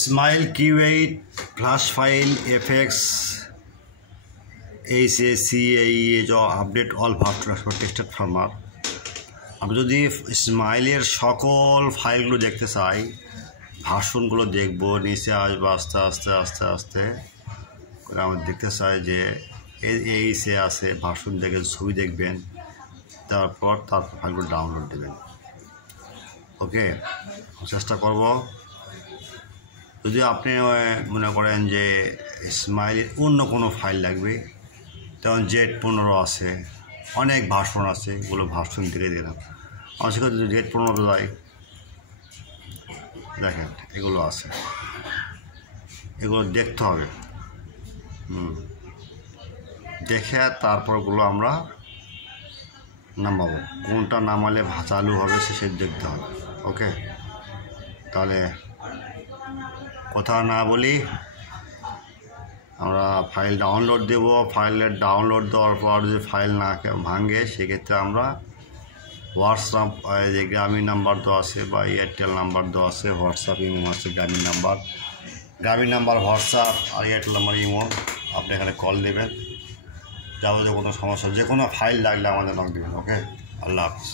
Smile Q8 flash file FX HACAE जो update all virtual টেক্সটেড farmer. আমি যদি স্মাইলের সকল ফাইলগুলো দেখতে চাই, ভার্সনগুলো দেখব, নিচে আসবো আস্তে আস্তে আস্তে আস্তে আমি দেখতে চাই যে এইসে আছে ভার্সন দেখে ছবি দেখবেন, তারপর ফাইলগুলো ডাউনলোড দেবেন। ওকে, চেষ্টা করব। যদি আপনি মনে করেন যে স্মাইলের অন্য কোনো ফাইল লাগবে, তেমন Z15 আছে, অনেক ভার্সন আছে, এগুলো ভার্সন দেখে দিলাম। আমার সেখানে যদি Z15 যাই, দেখেন এগুলো আছে, এগুলো দেখতে হবে। দেখে তারপরগুলো আমরা নামাবো, কোনটা নামালে চালু হবে সে দেখতে হবে। ওকে, তাহলে কথা না বলি, আমরা ফাইল ডাউনলোড দেব। ফাইলের ডাউনলোড দেওয়ার পর যদি ফাইল না ভাঙে, সেক্ষেত্রে আমরা হোয়াটসঅ্যাপ, যে গ্রামীণ নাম্বার দেওয়া আছে বা এয়ারটেল নাম্বার দেওয়া আছে, হোয়াটসঅ্যাপ ইমো আছে, গ্রামীণ নাম্বার হোয়াটসঅ্যাপ আর এয়ারটেল নাম্বার ইমো, আপনি এখানে কল দেবেন। যাবতীয় কোনো সমস্যা, যে কোনো ফাইল লাগলে আমাদের নক দেবেন। ওকে, আল্লাহ হাফিজ।